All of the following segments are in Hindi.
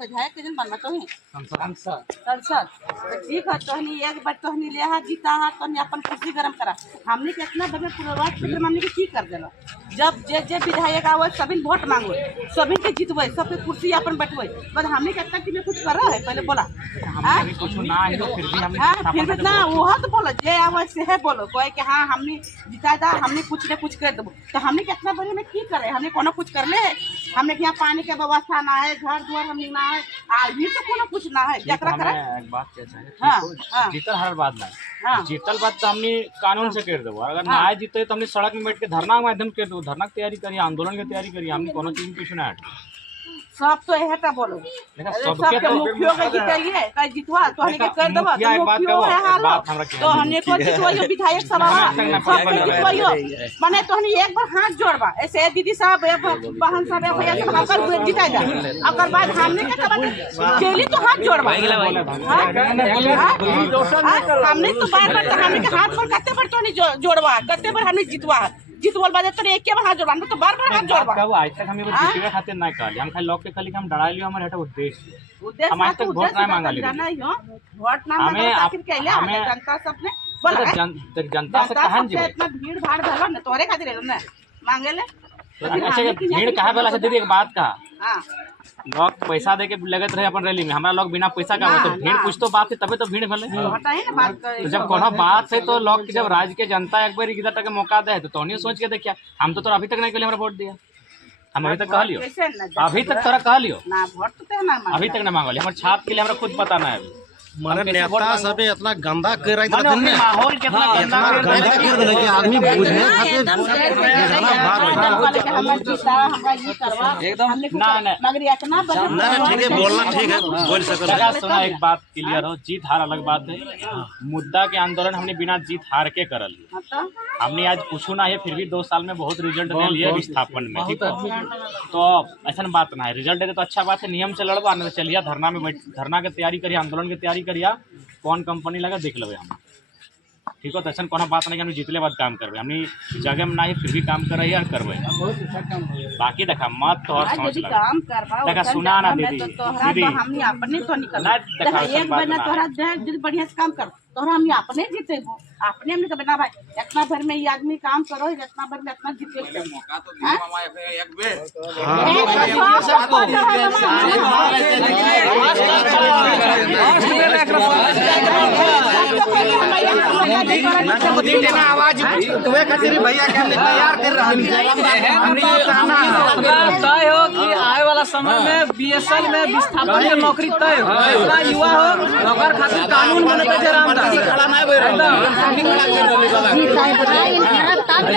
विधायक के जन बनना तो है संसद ठीक है। तोहनी एक बार तोहनी ले हा जीता हा तोहनी अपन कुर्सी गरम करा। हमने कितना बड़े पूर्वाज क्षेत्र में हमने की कर देला। जब जे जे विधायक आवे सभी वोट मांगो सभी के जितवे सबके कुर्सी अपन बैठवे बस हमने कितना कि कुछ कर रहा है पहले बोला कुछ ना है तो फिर भी हमने फिर भी ना वो तो बोलो जे आवे से है बोलो कोई कि हाँ हमने जिता दा हमने कुछ न कुछ कर देबो। तो हमने कितना बड़े में की करे हमने कोनो कुछ कर ले हमने यहाँ पानी के व्यवस्था ना है घर द्वार हमने ना है अभी तो कोनो कुछ ना है जकरा करे। एक बात कहते जीतल हर बात ना जीतल बात तो हमने कानून से कर देबो। अगर ना जीते तो हमने सड़क में बैठ के धरना के माध्यम कर दो धरना की तैयारी करिए आंदोलन की तैयारी करिए हमने कोनो चीज पीछे ना सब तो यह था बोलो सबके मुखियों के जिताइए कई जितवा तो हमने के कर देबो तो मुखियो है हाल तो हमने को जितवाइयो विधायक सभा सबके जितवाइयो माने तो हमने एक बार हाथ जोड़बा ऐसे दीदी साहब बहन साहब भैया सब होकर जिताई दा ओकर बाद हमने के खबर चली तो हाथ जोड़बा हमने तो बार-बार हमने के हाथ पर कते बार तो नहीं जोड़बा कते बार हमने जितवल बाजे तो एक के बार हाथ जोड़बा तो बार-बार हाथ जोड़बा कब आज तक हमें जीतवे खातिर ना कहली हम खाली लोग के खाली हम डरा लियो हमर हटा उद्देश्य हम आज तक वोट ना मांगा ली वोट ना मांगा आखिर कहले हमें जनता सबने बोला जनता से कहन जी इतना भीड़ भाड़ भला न तोरे खातिर ना मांगेले। अच्छा भीड़ कहा बोला से दीदी एक बात कहा लोग पैसा दे के लगत रहे अपन रैली में हमारा लोग बिना पैसा का तो भीड़ कुछ तो बात है तबे तो भीड़ भले तो जब कोनो बात है तो लोग जब राज्य के जनता एक बार इधर तक मौका दे तो नहीं सोच के देखिया हम तो अभी तक नहीं के लिए हमारा वोट दिया हम अभी तक कह लियो अभी तक तोरा कह लियो अभी तक ना मांगो हमारे छाप के लिए हमारा खुद बताना है माने नेता सब इतना गंदा कर रही थी ना माहौल कितना गंदा कर रहे कि आदमी बुझने ठीक है बोलना ठीक है बोल सकते सुना एक बात क्लियर हो जीत हार अलग बात है मुद्दा के आंदोलन हमने बिना जीत हार के करल हमने आज पूछू ना है फिर भी 2 साल में बहुत रिजल्ट दे लिए विस्थापन में ठीक है तो ऐसा बात ना है रिजल्ट दे तो अच्छा बात है नियम से लड़वा नहीं चलिए धरना में धरना की तैयारी करिए आंदोलन की तैयारी करिए कौन कंपनी लगा देख लेवे हम ठीक है तो ऐसा कोनो बात नहीं हम जीतले बाद काम करबे हमनी जगह में नहीं फिर भी काम कर रही है करबे बाकी देखा मत तो और सोच काम करबा देखा सुना ना दीदी दीदी हमनी अपने तो निकल एक बना तोरा दिल बढ़िया से काम कर तोरा हम अपने जीतेबो अपने हमने कबे ना भाई इतना भर में ये आदमी काम करो इतना भर में इतना जीते मौका तो दियो मामा एक बेर आवाज तुम्हें खातिर भैया के तैयार कर तय हो कि आए वाला समय में बीएसएल में विस्थापन की नौकरी तय हो इतना युवा हो अगर खातिर कानून बनते थे रामदास खड़ा नहीं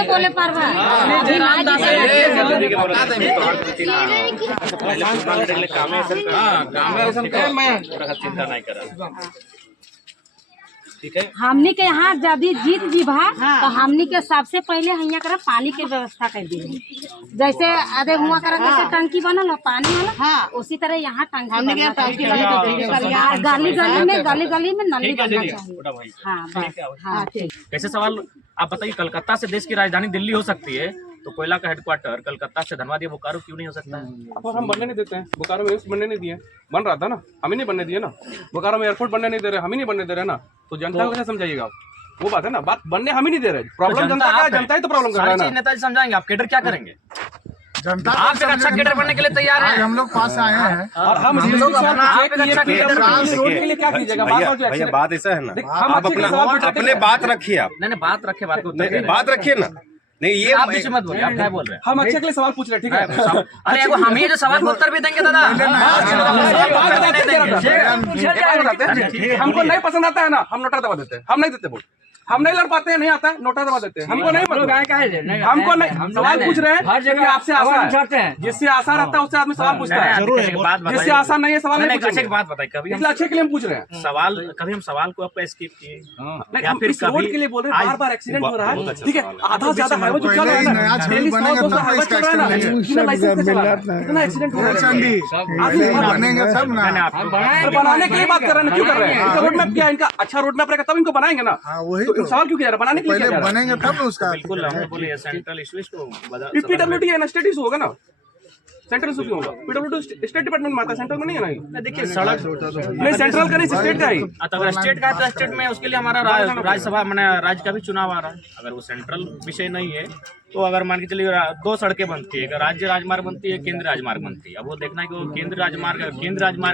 बोले पारबा चिंता नहीं करा ठीक है हमनी के यहाँ जब जीत जीभा तो हमनी के सबसे पहले यहाँ कर पानी के व्यवस्था कर दी जैसे अरे हुआ कर जैसे टंकी बनल हो पानी वाला उसी तरह यहाँ टंकी गली गली में नली बनना चाहिए। कैसे सवाल आप बताइए कलकत्ता से देश की राजधानी दिल्ली हो सकती है तो कोयला का हेडक्वार्टर कलकत्ता से धनबाद या बोकारो क्यों नहीं हो सकता है? हम बनने नहीं देते हैं बोकारो में बनने नहीं दिए बन रहा था ना हम ही नहीं बनने दिए ना बोकारो में एयरपोर्ट बनने नहीं दे रहे हम ही नहीं बनने दे रहे ना तो जनता को कैसे समझाइएगा वो बात है ना बात बनने हम ही नहीं दे रहे प्रॉब्लम जनता का जनता ही तो प्रॉब्लम कर रहा है ना नेताजी समझाएंगे आप कैडर क्या करेंगे जनता आप एक अच्छा कैडर बनने के लिए तैयार है हम लोग पास आए हैं और हम रोड के लिए क्या कीजिएगा भैया बात ऐसा है ना आप अपने बात रखिए आप नहीं बात रखे बात रखिए ना नहीं ये आप बीच मत बोलिए आप क्या बोल रहे हैं हम अच्छे के लिए सवाल पूछ रहे हैं ठीक है अरे वो हम ही जो सवाल का उत्तर भी देंगे दादा हमको नहीं पसंद आता है ना हम नोटा दबा देते हैं हम नहीं देते वोट हम नहीं लड़ पाते हैं नहीं आता है नोटा दबा देते हैं हमको नहीं हमको नहीं सवाल पूछ रहे हैं हर जगह आपसे आशा हैं जिससे आशा रहता है उससे आदमी सवाल पूछता है जिससे आशा नहीं है सवाल नहीं पूछेंगे बात बताइए कभी इसलिए अच्छे के लिए हम पूछ रहे हैं सवाल कभी हम सवाल को आपका स्किप किए या फिर रोड के लिए बोल रहे हैं बार बार एक्सीडेंट हो रहा है ठीक है आधा ज्यादा हाईवे जो चल रहा है ना डेली 100-200 हाईवे चल रहा है ना बिना लाइसेंस के चल रहा है इतना एक्सीडेंट हो रहा है बनेंगे सब ना बनाने के लिए बात कर रहे हैं क्यों कर रहे हैं रोड मैप क्या इनका अच्छा रोड मैप रहेगा तब इनको बनाएंगे ना वही सवाल क्यों किया जा रहा है बनाने के लिए बनेंगे तब उसका बिल्कुल हमने बोले सेंट्रल इश्यूज को पीडब्ल्यूडी है ना स्टेट इशू होगा ना सेंट्रल इशू क्यों होगा? पीडब्ल्यूडी स्टेट डिपार्टमेंट में आता है, सेंट्रल में नहीं है ना। देखिए सड़क नहीं, सेंट्रल का नहीं, स्टेट का ही। अगर स्टेट का है तो स्टेट में उसके लिए हमारा राज्यसभा मैंने राज्य का भी चुनाव आ रहा है। अगर वो सेंट्रल विषय नहीं है तो अगर मान के चलिए 2 सड़कें बनती है, राज्य राजमार्ग बनती है, केंद्र राजमार्ग बनती है। अब वो देखना है कि वो केंद्र राजमार्ग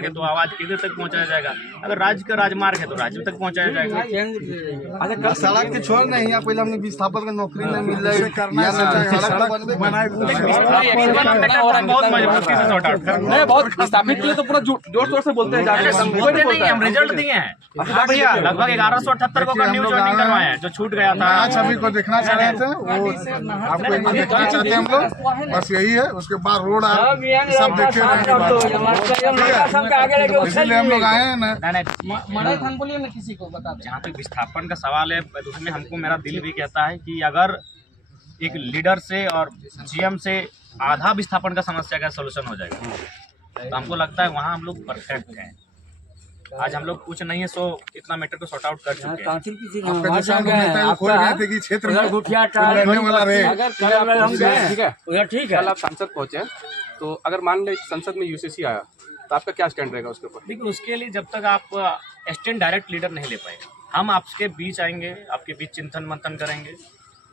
है तो आवाज केंद्र तक पहुंचाया जाएगा, अगर राज्य का राजमार्ग है तो राज्य तक पहुंचाया जाएगा। अच्छा, कल सड़क के छोड़ नहीं यहाँ पहले हमने विस्थापन का नौकरी नहीं मिल रही बहुत मजबूती से सॉर्ट आउट नहीं, बहुत स्थापित के लिए तो पूरा जोर शोर से बोलते हैं बोलते नहीं, हम रिजल्ट दिए हैं। भैया लगभग 1178 को न्यू ज्वाइनिंग करवाए हैं, जो छूट गया था। छवि को देखना चाह रहे थे, वो आपको एक देखना चाहते हैं हम लोग, बस यही है। उसके बाद रोड सब देखे इसलिए हम लोग आए हैं ना। जहाँ तक विस्थापन का सवाल है तो उसमें हमको मेरा दिल भी कहता है कि अगर एक लीडर से और जीएम से आधा विस्थापन का समस्या का सोल्यूशन हो जाएगा तो हमको लगता है वहाँ हम लोग परफेक्ट हैं। आज हम लोग कुछ नहीं है सो इतना मैटर को सॉर्ट आउट कर चुके हैं। आपका जैसा हम लोग नेता को खोल गए थे कि क्षेत्र में लड़ने वाला रहे। ठीक है, कल आप संसद पहुंचे तो अगर मान ले संसद में यूसीसी आया तो आपका क्या स्टैंड रहेगा उसके ऊपर? देखिए उसके लिए जब तक आप स्टैंड डायरेक्ट लीडर नहीं ले पाएंगे, हम आपके बीच आएंगे, आपके बीच चिंतन मंथन करेंगे।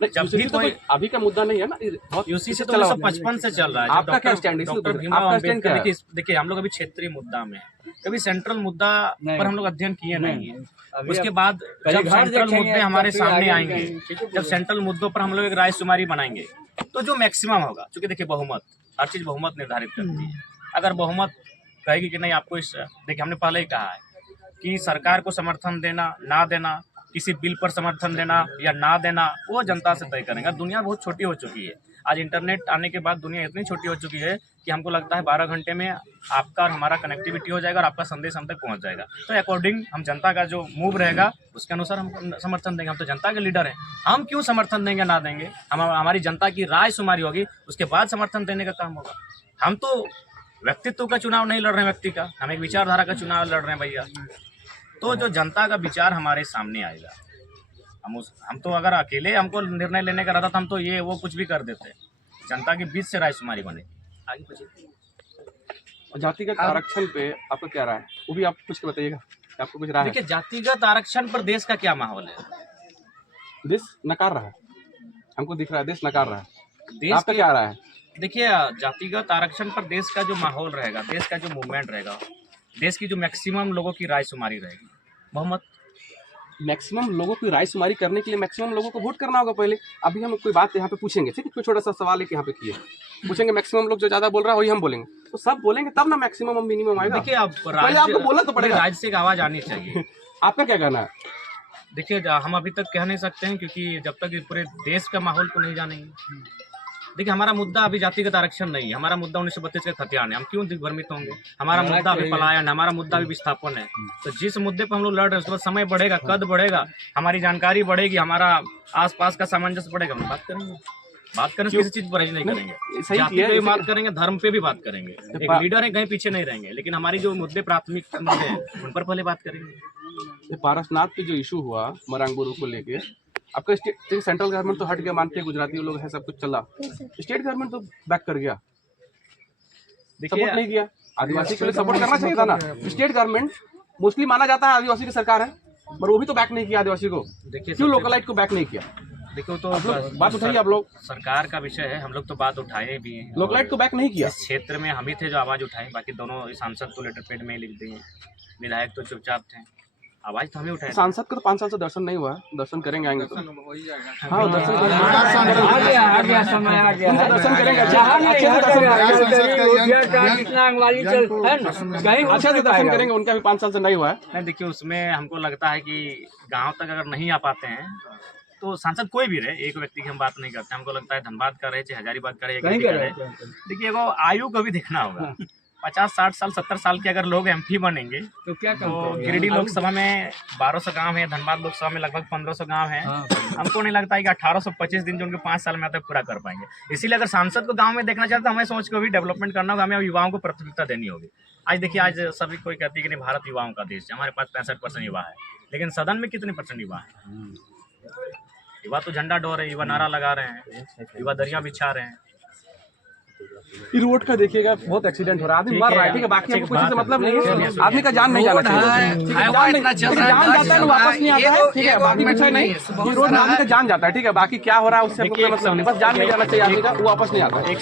जब भी कोई अभी का मुद्दा नहीं है ना, बहुत यूसी से तो 1955 से चल रहा है। आपका क्या स्टैंड है? डॉक्टर भीमराव अम्बेडकर, देखिए हम लोग अभी क्षेत्रीय मुद्दा में, कभी सेंट्रल मुद्दा पर हम लोग अध्ययन किए नहीं है। उसके बाद जब सेंट्रल मुद्दे हमारे सामने आएंगे, जब सेंट्रल मुद्दों पर हम लोग एक रायशुमारी बनाएंगे तो जो मैक्सिमम होगा, क्योंकि देखिए बहुमत, हर चीज बहुमत निर्धारित करती है। अगर बहुमत कहेगी कि नहीं आपको इस, देखिए हमने पहले ही कहा है कि सरकार को समर्थन देना ना देना, किसी बिल पर समर्थन देना या ना देना, वो जनता से तय करेंगे। दुनिया बहुत छोटी हो चुकी है। आज इंटरनेट आने के बाद दुनिया इतनी छोटी हो चुकी है कि हमको लगता है 12 घंटे में आपका और हमारा कनेक्टिविटी हो जाएगा और आपका संदेश हम तक पहुंच जाएगा। तो अकॉर्डिंग हम जनता का जो मूव रहेगा उसके अनुसार हम समर्थन देंगे। हम तो जनता के लीडर हैं, हम क्यों समर्थन देंगे ना देंगे? हमारी जनता की राय शुमारी होगी, उसके बाद समर्थन देने का काम होगा। हम तो व्यक्तित्व का चुनाव नहीं लड़ रहे हैं, व्यक्ति का, हम एक विचारधारा का चुनाव लड़ रहे हैं भैया। तो जो जनता का विचार हमारे सामने आएगा, हम तो अगर अकेले हमको निर्णय लेने का रहता तो हम तो ये वो कुछ भी कर देते। जनता के बीच से रायशुमारी बने। आगे बढ़िए। जातिगत आरक्षण पे आपका क्या राय है, वो भी आप कुछ बताइएगा, आपको कुछ राय है? देखिए जातिगत आरक्षण पर देश का क्या माहौल है? देश नकार रहा है, हमको दिख रहा है देश नकार रहा है। देश आपका क्या राय है? देखिए जातिगत आरक्षण पर देश का जो माहौल रहेगा, देश का जो मूवमेंट रहेगा, देश की जो मैक्सिमम लोगों की रायशुमारी रहेगी, बहुमत मैक्सिमम लोगों की रायशुमारी करने के लिए मैक्सिमम लोगों को वोट करना होगा पहले। अभी हम कोई बात यहाँ पे पूछेंगे, ठीक है, कोई छोटा सा सवाल है कि यहाँ पे किए पूछेंगे, मैक्सिमम लोग जो ज्यादा बोल रहा है वही हम बोलेंगे, तो सब बोलेंगे तब ना मैक्सिमम और मिनिमम आएगा। देखिए अब पहले आपको बोलना तो पड़ेगा, राज्य से एक आवाज आनी चाहिए। आपका क्या कहना है? देखिए हम अभी तक कह नहीं सकते हैं क्योंकि जब तक पूरे देश का माहौल को नहीं जानेंगे। देखिए हमारा मुद्दा अभी जातिगत आरक्षण नहीं है, हमारा मुद्दा 1932 का खतियान है। हम क्यों दिग्भ्रमित होंगे? हमारा मुद्दा अभी पलायन, हमारा मुद्दा अभी विस्थापन है। तो जिस मुद्दे पर हम लोग लड़ रहे हैं उसके बाद समय बढ़ेगा, कद बढ़ेगा, हमारी जानकारी बढ़ेगी, हमारा आसपास का सामंजस्य बढ़ेगा, हम बात करेंगे। बात करने से किसी चीज पर नहीं करेंगे, जाति पे भी बात करेंगे, धर्म पे भी बात करेंगे। एक लीडर है, कहीं पीछे नहीं रहेंगे, लेकिन हमारी जो मुद्दे प्राथमिक मुद्दे हैं उन पर पहले बात करेंगे। पारसनाथ पे जो इशू हुआ मरांग बोरो को लेके, आपका सेंट्रल गवर्नमेंट तो हट गया, मानते हैं गुजराती लोग हैं, सब कुछ चला, स्टेट गवर्नमेंट तो बैक कर गया, सपोर्ट नहीं किया। आदिवासी के लिए सपोर्ट करना चाहिए था ना। स्टेट गवर्नमेंट मोस्टली माना जाता है आदिवासी की सरकार है, पर वो भी तो बैक नहीं किया आदिवासी को। देखिए क्यों लोकलाइट को बैक नहीं किया? देखो तो बात उठाइए आप लोग, सरकार का विषय है, हम लोग तो बात उठाए भी हैं। लोकलाइट को बैक नहीं किया। इस क्षेत्र में हम ही थे जो आवाज उठाए, बाकी दोनों सांसद तो लेटर पेड में ही लिख दिए, विधायक तो चुपचाप थे, आवाज तो हमें उठाए। सांसद का तो 5 साल से दर्शन नहीं हुआ, दर्शन करेंगे, आएंगे तो हाँ दर्शन अच्छा से दर्शन करेंगे, उनका भी 5 साल से नहीं हुआ है। नहीं देखिए उसमें हमको लगता है कि गांव तक अगर नहीं आ पाते हैं तो सांसद कोई भी रहे, एक व्यक्ति की हम बात नहीं करते। हमको लगता है धनबाद का रहे, चाहे हजारीबाग का रहे, देखिए वो आयु को भी देखना होगा। 50, 60 साल, 70 साल के अगर लोग एमपी बनेंगे तो क्या गिरिडीह लोकसभा में 1200 गांव है, धनबाद लोकसभा में लगभग 1500 गांव है। हमको नहीं लगता है कि 1825 दिन जो उनके 5 साल में आते पूरा कर पाएंगे। इसीलिए अगर सांसद को गांव में देखना चाहते तो हमें सोच को भी डेवलपमेंट करना होगा, हमें युवाओं को प्राथमिकता देनी होगी। आज देखिए आज सभी कोई कहती है कि नहीं भारत युवाओं का देश है, हमारे पास 65% युवा है, लेकिन सदन में कितने % युवा है? युवा तो झंडा डोर रहे हैं, युवा नारा लगा रहे हैं, युवा दरिया बिछा रहे हैं। ये रोड का देखिएगा बहुत एक्सीडेंट हो रहा है, आदमी मर रहा है, ठीक है, बाकी हमको कुछ से मतलब नहीं है, आदमी का जान नहीं जाना चाहिए, ठीक है, जान जाता है तो वापस नहीं आता है, ठीक है, बाकी कुछ नहीं, ये रोड में आदमी का जान जाता है, ठीक है, बाकी क्या हो रहा है उससे हमको कोई मतलब नहीं, बस जान नहीं जाना चाहिए आदमी का, वो वापस नहीं आता है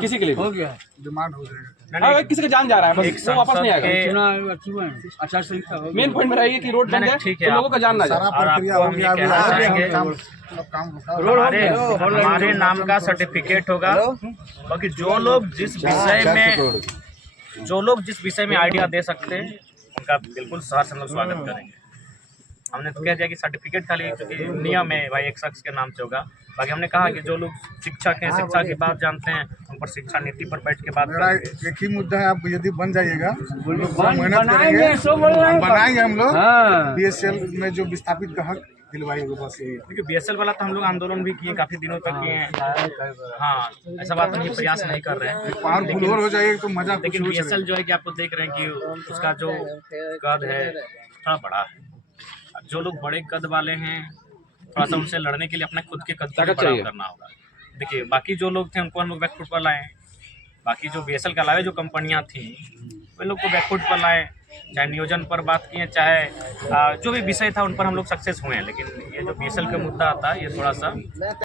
किसी के लिए, डिमांड हो जाएगा। हाँ, किसी का जान जा रहा है बस, वो वापस नहीं आएगा। मेन पॉइंट मेरा ये कि रोड बन जाए तो लोगों का जान ना जाए। सारा प्रक्रिया हो गया, अभी आगे सब काम रुका है। हमारे नाम का सर्टिफिकेट होगा, बाकी जो लोग जिस विषय में आइडिया दे सकते हैं उनका बिल्कुल सहर्ष हम लोग स्वागत करेंगे। हमने तो कह दिया कि सर्टिफिकेट खाली क्योंकि नियम है भाई एक शख्स के नाम से होगा, बाकी हमने कहा कि जो लोग शिक्षक हैं, शिक्षा की बात जानते हैं, उन पर शिक्षा नीति पर बैठ के बात मेरा करेंगे। एक ही मुद्दा है, आप यदि बन जाइएगा हम लोग मेहनत करेंगे, बनाएंगे हम लोग BSL में जो विस्थापित का हक दिलवाएंगे, बस यही है। क्योंकि BSL वाला तो हम लोग आंदोलन भी किए, काफी दिनों तक किए हैं। हाँ, ऐसा बात नहीं, प्रयास नहीं कर रहे हैं, पावरफुल हो जाएगा तो मजा कुछ लेकिन हो BSL जो है कि आपको देख रहे हैं कि उसका जो कद है थोड़ा बड़ा है। जो लोग बड़े कद वाले हैं थोड़ा सा उनसे लड़ने के लिए अपने खुद के कद को बड़ा करना होगा। देखिए बाकी जो लोग थे उनको हम लोग बैकफुट पर लाए, बाकी जो BSL के अलावा जो कंपनियां थी वे लोग को बैकफुट पर लाए, चाहे नियोजन पर बात किए, चाहे जो भी विषय था उन पर हम लोग सक्सेस हुए हैं। लेकिन ये जो BSL का मुद्दा आता है ये थोड़ा सा